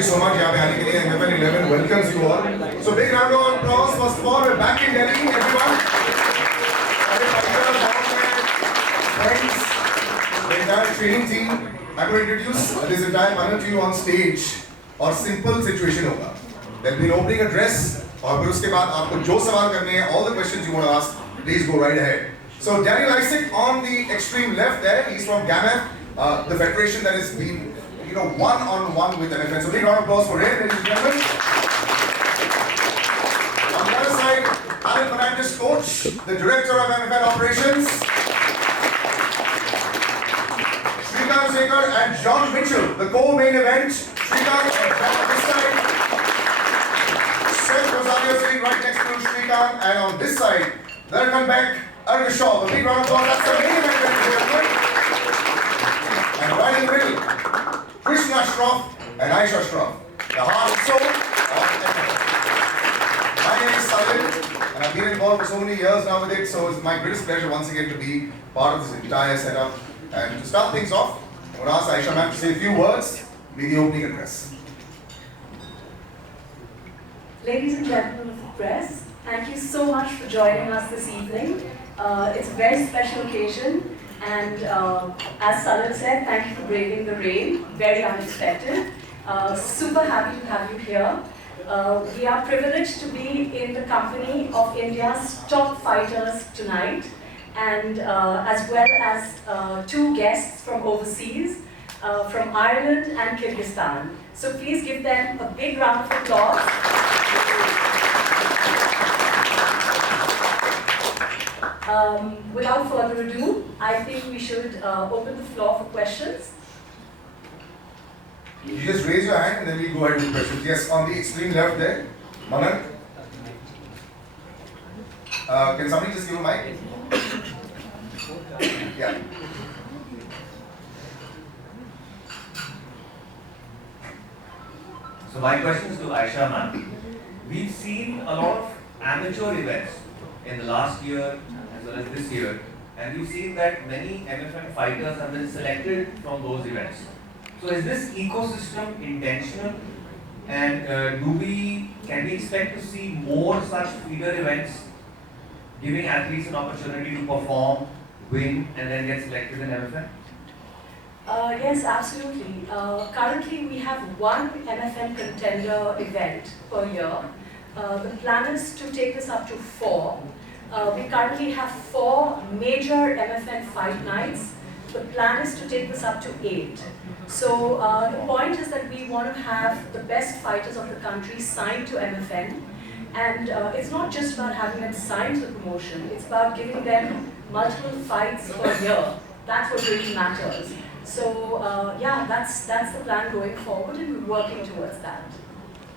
you so much. यहाँ पे आने के लिए MFN 11 welcomes you all. So big round of applause. First of all, we're back in Delhi, everyone. Friends, the entire training team. I'm going to introduce this entire panel to you on stage. और simple situation होगा. There'll be an opening address. और फिर उसके बाद आपको जो सवाल करने हैं, all the questions you want to ask, please go right ahead. So Daniel Isaac on the extreme left there. He's from GAMF, the federation that has been, one-on-one with MFN. So big round of applause for him, ladies and gentlemen. On the other side, Alan Fernandez, coach, the director of MFN operations. Shrikant Sekhar and John Mitchell, the co-main event. Shrikant on this side. Seth Rosario sitting right next to Shrikant, and on this side, welcome back, Arvind Shaw. A big round of applause. That's the main event, ladies and gentlemen. And right in the middle, Krishna Shroff and Aisha Shroff, the heart and soul of MFN. My name is Salil, and I've been involved for so many years now with it, so it's my greatest pleasure once again to be part of this entire setup. And to start things off, I want to ask Aisha ma'am to say a few words, be the opening address. Ladies and gentlemen of the press, thank you so much for joining us this evening. It's a very special occasion. And as Salil said, thank you for braving the rain, very unexpected. Super happy to have you here. We are privileged to be in the company of India's top fighters tonight, and as well as two guests from overseas, from Ireland and Kyrgyzstan. So please give them a big round of applause. Without further ado, I think we should open the floor for questions. You just raise your hand and then we'll go ahead with questions. Yes, on the extreme left there, Manan. Can somebody just give a mic? Yeah. So my question is to Aisha ma'am. We've seen a lot of amateur events in the last year as well as this year, and we've seen that many MFN fighters have been selected from those events. So is this ecosystem intentional, and can we expect to see more such feeder events, giving athletes an opportunity to perform, win, and then get selected in MFN? Yes, absolutely. Currently, we have one MFN contender event per year. The plan is to take this up to 4. We currently have 4 major MFN fight nights. The plan is to take this up to 8. So the point is that we want to have the best fighters of the country signed to MFN. And it's not just about having them signed to the promotion, it's about giving them multiple fights per year. That's what really matters. So yeah, that's the plan going forward, and we're working towards that.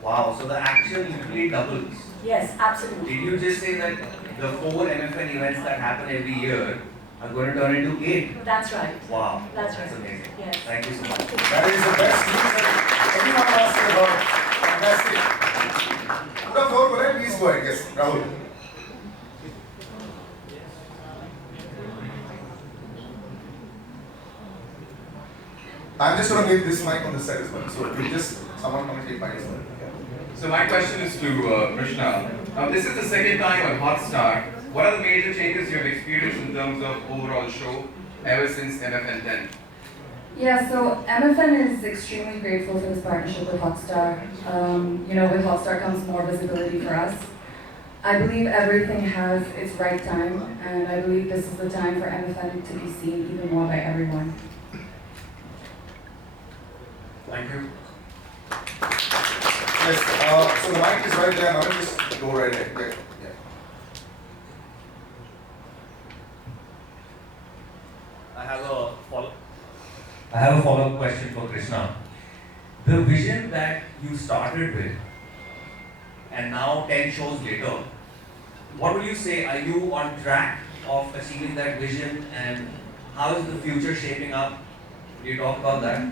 Wow, so the action literally doubles. Yes, absolutely. Did you just say that the 4 MFN events that happen every year are going to turn into 8? That's right. Wow, That's right. that's amazing. Yes. Thank you so much. That is the best news that anyone asking about. Fantastic. Put up floor, go ahead, please go ahead. Yes, Rahul. I'm just going to give this mic on this side as well. So if you just, someone come and take mine as well. So my question is to Krishna. This is the second time on Hotstar. What are the major changes you have experienced in terms of overall show ever since MFN 10? Yeah, so MFN is extremely grateful for this partnership with Hotstar. With Hotstar comes more visibility for us. I believe everything has its right time, and I believe this is the time for MFN to be seen even more by everyone. Thank you. Yes, so the mic is right there. Now just go right ahead. Yeah. I have a follow-up question for Krishna. The vision that you started with, and now 10 shows later, what would you say? Are you on track of achieving that vision, and how is the future shaping up? Can you talk about that?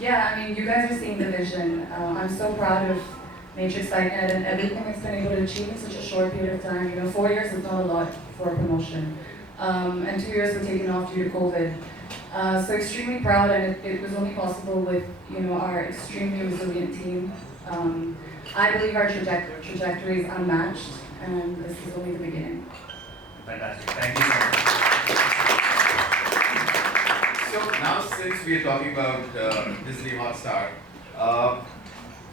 Yeah, I mean, you guys are seeing the vision. I'm so proud of Matrix Fight Ed and everything it's been able to achieve in such a short period of time. 4 years is not a lot for a promotion. And 2 years were taken off due to COVID. So extremely proud, and it was only possible with our extremely resilient team. I believe our trajectory is unmatched, and this is only the beginning. Fantastic. Thank you so much. So now, since we are talking about Disney Hotstar,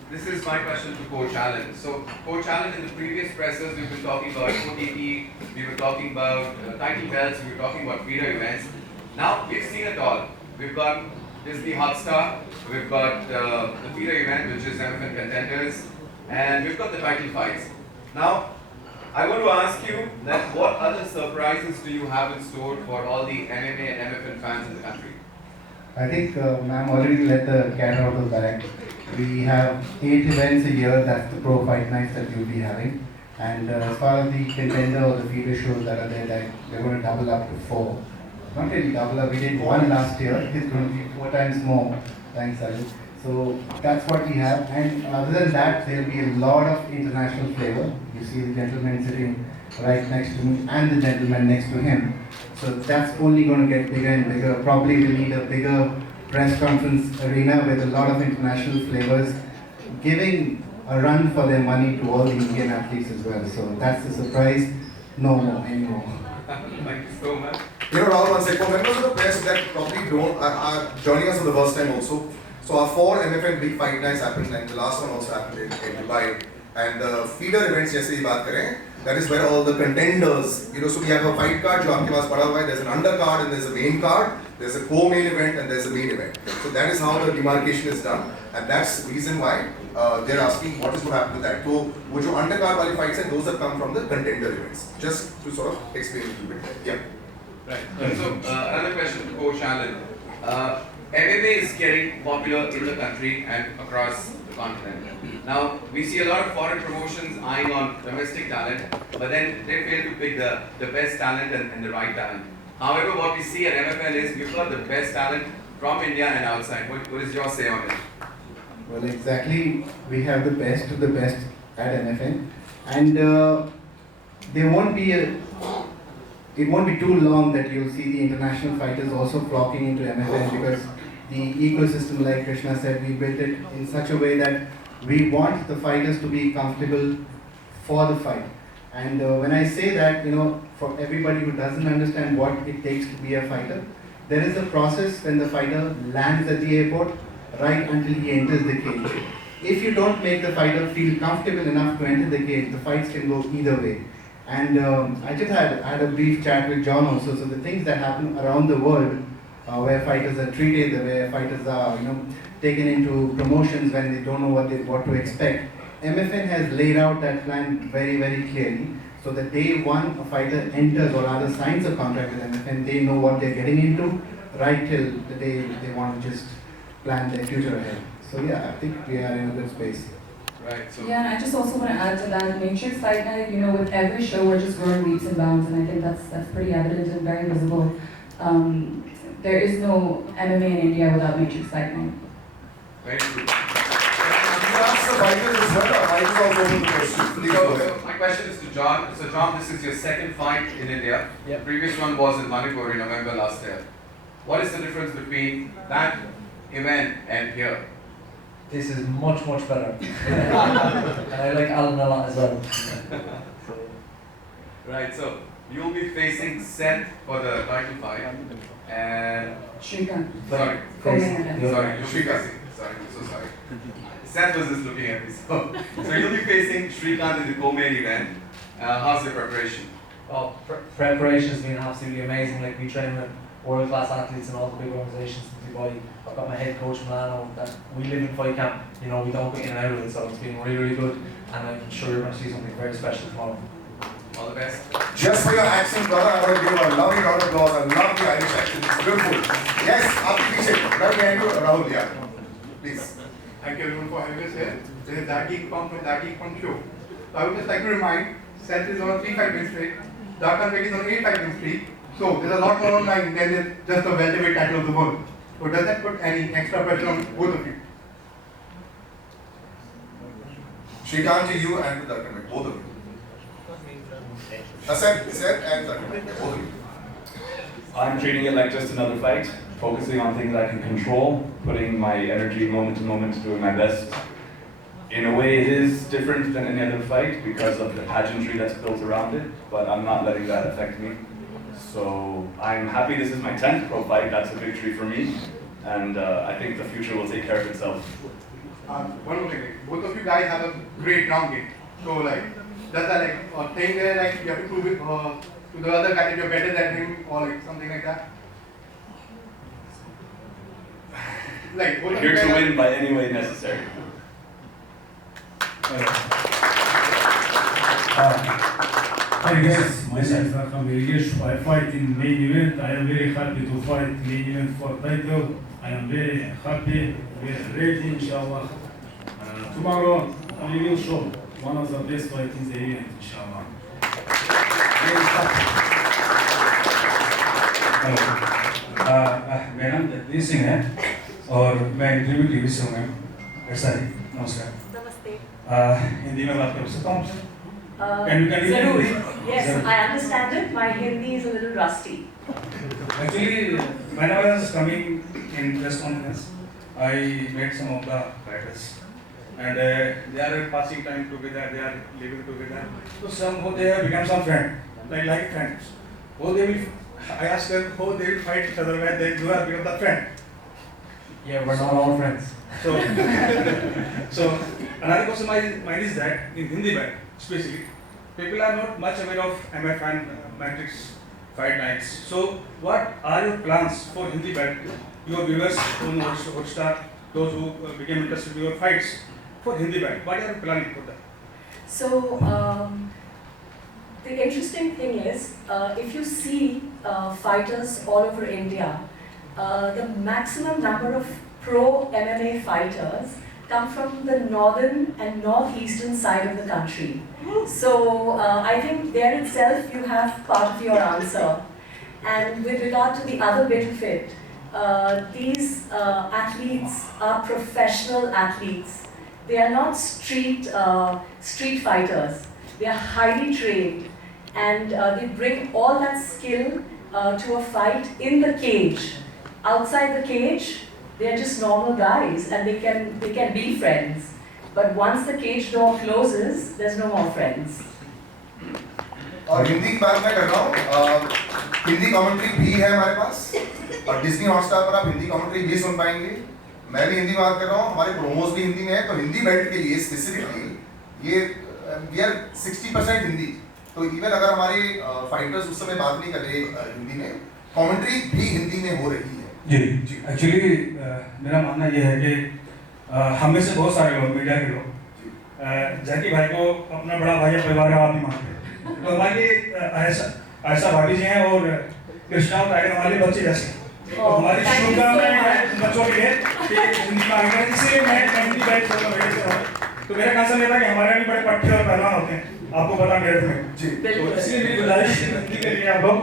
this is my question to Coach Allen. So, Coach Allen, in the previous pressers, we've been talking about OTT, we were talking about title belts, we were talking about feeder events. Now, we've seen it all. We've got Disney Hotstar, we've got the feeder event, which is MFN Contenders, and we've got the title fights. Now, I want to ask you that what other surprises do you have in store for all the MMA and MFN fans in the country? I think ma'am already let the cat out of the bag. We have 8 events a year, that's the pro fight nights that we'll be having. And as far as the contender or the feeder shows that are there, that we're going to double up to 4. Not really double up, we did 1 last year, it's going to be 4 times more. Thanks, Ali. So that's what we have. And other than that, there'll be a lot of international flavor. You see the gentleman sitting right next to me and the gentleman next to him. So that's only going to get bigger and bigger. Probably we'll need a bigger press conference arena with a lot of international flavors, giving a run for their money to all the Indian athletes as well. So that's the surprise. No more anymore. Thank you so much. Rahul, one second. For members of the press that probably don't are joining us for the first time also. So our 4 MFN big fight nights happened, and the last one also happened in Dubai. And the feeder events, जैसे ही बात करें, that is where all the contenders, so we have a fight card जो आपके पास पड़ा हुआ है, there's an undercard and there's a main card, there's a co-main event and there's a main event. So that is how the demarcation is done, and that's the reason why they're asking what is going to happen to that. So वो जो undercard वाली fights हैं, those have come from the contender events. Just to sort of explain a little bit. Yeah. Right. So another question to Coach Allen. MMA is getting popular in the country and across the continent. Now, we see a lot of foreign promotions eyeing on domestic talent, but then they fail to pick the best talent and the right talent. However, what we see at MFL is we've got the best talent from India and outside. What is your say on it? Well, exactly. We have the best of the best at MFN, and it won't be too long that you'll see the international fighters also flocking into MFN, because the ecosystem, like Krishna said, we built it in such a way that we want the fighters to be comfortable for the fight. And when I say that, for everybody who doesn't understand what it takes to be a fighter, there is a process when the fighter lands at the airport right until he enters the cage. If you don't make the fighter feel comfortable enough to enter the cage, the fights can go either way. And I just had a brief chat with John also. So the things that happen around the world, where fighters are treated, where fighters are taken into promotions when they don't know what to expect. MFN has laid out that plan very, very clearly. So the day one a fighter enters or rather signs a contract with MFN, they know what they're getting into right till the day they want to just plan their future ahead. So yeah, I think we are in a good space. Right. So Yeah, and I just also want to add to that, Matrix Fight Night, with every show we're just growing leaps and bounds, and I think that's pretty evident and very visible. There is no MMA in India without Matrix Fight Night. very true. You ask the fighters as well, or I just also open the question. Please go ahead. So my question is to John. So John, this is your second fight in India. Yep. The previous one was in Manipur in November last year. What is the difference between that event and here? This is much, much better. And I like Alan a lot as well. Right. So you'll be facing Seth for the title fight, and Shrikant. sorry, Co-main event. sorry, you'll be facing. Sorry, I'm so sorry. Seth was just looking at me. So you'll be facing Shrikant in the co-main event. How's the preparation? Well, preparation has been absolutely amazing. Like, we train with world-class athletes in all the big organisations in Dubai. I've got my head coach Milano, that we live in fight camp. We don't go in and out of it, so it's been really, really good. And I'm sure you're going to see something very special tomorrow. All the best. Just for your accent, brother, I want to give you a lovely round of applause. I love the Irish accent. It's beautiful. Yes, aapki piche. Right behind you, Rahul. Yeah. Please. Thank you everyone for having us here. This is That Geek Pump with That Geek Pump Show. So I would just like to remind, Seth is on a 3-5 win streak, Darkan Beg is on an 8-5 win streak. So there's a lot more online than just the welterweight title of the world. So does that put any extra pressure on both of you? Shrikant to you and to Darkan, both of you. Seth and Darkan, both of you. I'm treating it like just another fight. focusing on things I can control, putting my energy moment to moment, doing my best. In a way, it is different than any other fight because of the pageantry that's built around it, but I'm not letting that affect me. So I'm happy this is my 10th pro fight. That's a victory for me, and I think the future will take care of itself. One more thing, both of you guys have a great ground game. So like, does that like thing there like you have to prove it to the other guy that you're better than him or like something like that? Like both of you Here to guys win by any way necessary. Hi guys, myself Akram Yilgesh. I fight in main event. I am very happy to fight main event for title. I am very happy, very ready, inshallah. Tomorrow we will show one of the best fights in the event, inshallah. Very happy. मेरा नाम जगदीश सिंह है और मैं interview TV से हूँ ma'am. ऐसा ही नमस्कार। हिंदी में बात कर सकता हूँ आपसे? Zarur. Yes, I understand it. My Hindi is a little rusty. Actually, when I was coming in press conference, I met some of the fighters, and they are passing time together. They are living together. So some they have become some friend, like friends. How they will? I asked them how they will fight each other when they do have become the friend. Yeah, we're not all friends. So, so another question mine is that in Hindi band, especially, people are not much aware of MFN Matrix fight nights. So, what are your plans for Hindi band? Your viewers on Hotstar, those who became interested in your fights for Hindi band. What are you planning for that? So, the interesting thing is, if you see fighters all over India, the maximum number of pro MMA fighters come from the northern and northeastern side of the country. So I think there itself you have part of your answer. And with regard to the other bit of it, these athletes are professional athletes. They are not street fighters. They are highly trained, and they bring all that skill to a fight in the cage. Outside the cage, they are just normal guys, and they can be friends. But once the cage door closes, there's no more friends. और हिंदी की बात मैं कर रहा हूँ, Hindi commentary भी है हमारे पास और डिज्नी हॉटस्टार पर आप हिंदी कमेंट्री भी सुन पाएंगे। मैं भी हिंदी बात कर रहा हूँ, हमारे प्रोमोज भी हिंदी में है, तो हिंदी बेल्ट के लिए स्पेसिफिकली ये वी आर 60% हिंदी। तो इवन अगर हमारे फाइटर्स उस समय बात नहीं कर रहे हिंदी में, कमेंट्री भी हिंदी में हो रही है। जी एक्चुअली मेरा मानना ये है कि हम में से बहुत सारे लोग, मीडिया के लोग, जैकी भाई को अपना बड़ा भाई या परिवार का आप ही मानते हैं। तो हमारे ऐसा भाभी जी हैं और कृष्णा और टाइगर हमारे बच्चे जैसे। तो हमारी शुभकामनाएं बच्चों के लिए कि हिंदी में आगे बढ़ें। इसलिए मैं हिंदी बैठ कर मेरे से हूँ। तो मेरा कंसर्न ये था कि हमारे भी बड़े पट्टे और पहलवान होते हैं, आपको पता मेरे में। जी तो इसलिए मेरी गुजारिश हिंदी के लिए आप लोग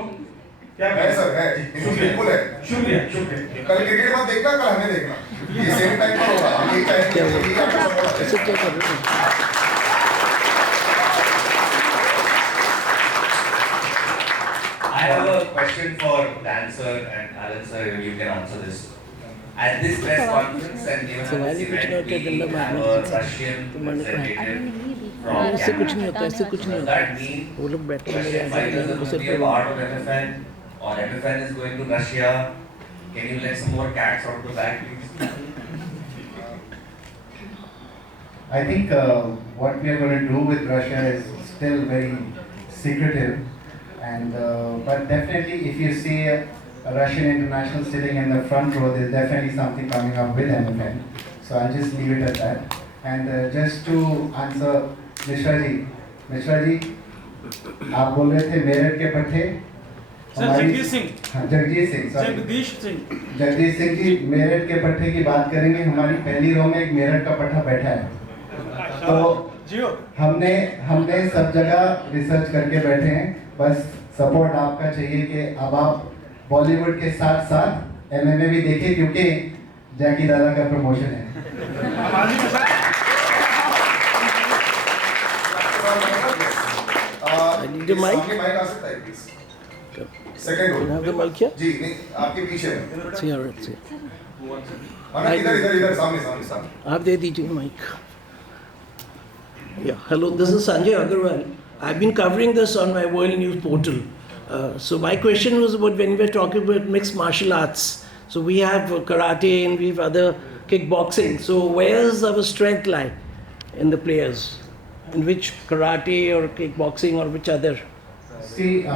क्या है सर है बिल्कुल है। शुक्रिया शुक्रिया। कल क्रिकेट मत देखना, कल हमें देखना, ये सेम टाइम पर होगा। हम यही चाहेंगे। I have a question for Dan sir and Alan sir, you can answer this. At this press conference and even at this event, we have a Russian representative from Canada. Does that mean Russian fighters are going to be a part of MFN or MFN is going to Russia? Can you let some more cats out of the bag, please? I think what we are going to do with Russia is still very secretive, and but definitely if you see a Russian international sitting in the front row, there's definitely something coming up with MFN. So I'll just leave it at that. And just to answer Mishra ji, आप बोल रहे थे मेरठ के पट्टे जगदीश सिंह जगदीश सिंह जी मेरठ के पट्टे की बात करेंगे। हमारी पहली रो में एक मेरठ का पट्टा बैठा है, तो हमने सब जगह रिसर्च करके बैठे हैं। बस सपोर्ट आपका चाहिए कि अब आप बॉलीवुड के साथ साथ MMA भी देखें, क्योंकि जैकी दादा का प्रमोशन है। सामने माइक आ सकता है please. Second Can I have the row. mic here? जी नहीं आपके पीछे है। It's here, it's here. अरे इधर सामने। आप दे दीजिए mic. Yeah, hello, this is Sanjay Agarwal. I've been covering this on my World News portal. So my question was about when we were talking about mixed martial arts. So we have karate and we have other kickboxing. So where does our strength lie in the players? In which karate or kickboxing or which other? See,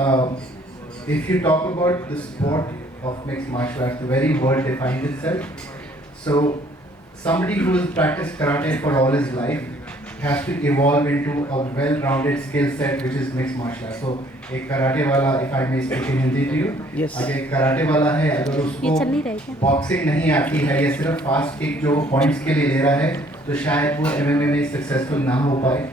if you talk about the sport of mixed martial arts, the very word defines itself. So somebody who has practiced karate for all his life has to evolve into a well-rounded skill set which is mixed martial arts. So एक karate वाला, if I may speak in Hindi to you, Yes. अगर एक karate वाला है, अगर उसको boxing नहीं आती है या सिर्फ fast kick जो points के लिए ले रहा है, तो शायद वो MMA में successful ना हो पाए.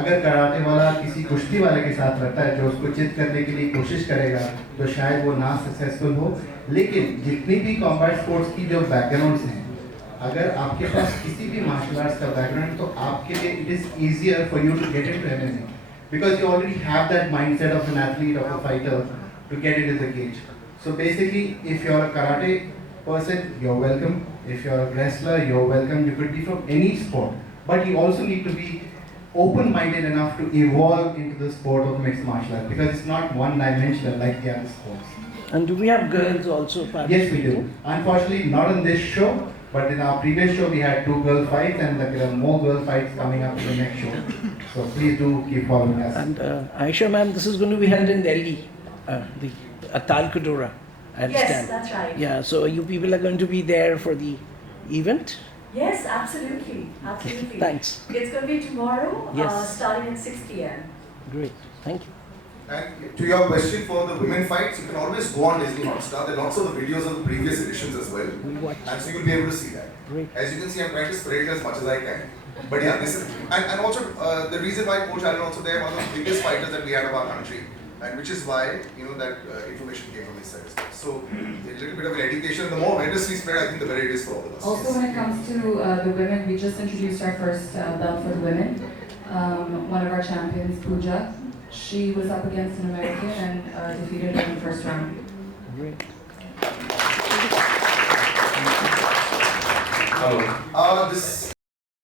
अगर कराटे वाला किसी कुश्ती वाले के साथ रहता है जो उसको चित करने के लिए कोशिश करेगा तो शायद वो ना सक्सेसफुल हो. लेकिन जितनी भी कॉम्बैट स्पोर्ट्स की जो बैकग्राउंड्स हैं, अगर आपके पास किसी भी मार्शल आर्ट्स का बैकग्राउंड तो आपके लिए it is easier for you to get into MMA because you already have that mindset of an athlete of a fighter to get into the cage. So basically if you are a karate person, you're welcome. If you're a wrestler, you're welcome. You could be from any sport, but you also need to be open-minded enough to evolve into the sport of mixed martial arts because it's not one-dimensional like the other sports. And do we have girls also participating? Yes, we do. Unfortunately, not on this show, but in our previous show we had 2 girl fights and there are more girl fights coming up in the next show. So please do keep following us. And Aisha ma'am, this is going to be held in Delhi, the Tal Kudura, I understand. Yes, that's right. Yeah, so you people are going to be there for the event? Yes, absolutely. Absolutely. Thanks. It's going to be tomorrow, Yes. starting at 6 p.m. Great, thank you. And to your question for the women fights, you can always go on Disney Hotstar. There are lots of the videos of the previous editions as well. We'll watch. And so you'll be able to see that. Great. As you can see, I'm trying to spread it as much as I can. But yeah, this is, and also the reason why Coach Allen also there, one of the biggest fighters that we had of our country. And which is why, you know, that information came from his side as well. So a little bit of an education, the more awareness we spread, I think the better it is for all of us. Also, when it comes to the women, we just introduced our first belt for the women. One of our champions, Pooja, she was up against an American and defeated her in the first round. Great. Hello. This